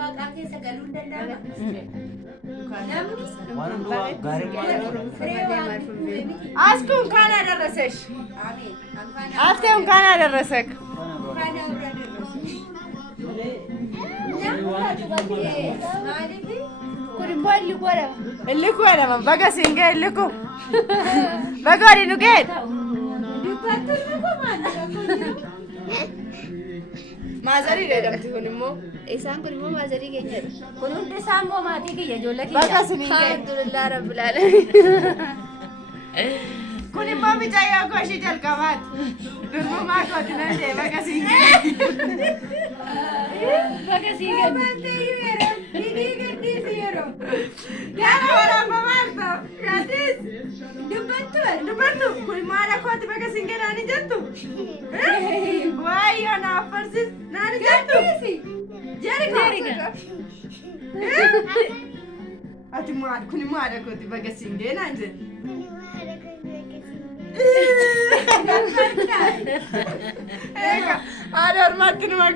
waaqaa keessa galuu hin danda'ama. Waan hundumaa gaarii Asku እንኳን አደረሰሽ አፍቴ እንኳን አደረሰክ Illiku edama baga singe illiku baga ori nuget Mazari dedamti kun immoo Isaan kun immoo maazarii keenyadha. Kun hundi isaa immoo maatii kiyya ijoollee kiyya. baga sininge Alhamdulillah rabbil alamin. kun immoo bichaayoo koshii jalqabaat durmumaa kootinan jee baga singe Baga singe. Didi gaddiisi yeroo. Gaara waraabba maalta gaaddiis Dubbattu. kun immoo haadha kooti baga singe naani jettu waayyoo naaf farsis naani jettu Jericho ati kun immoo haadha kooti baga singe naan jettu Eka, ada hormat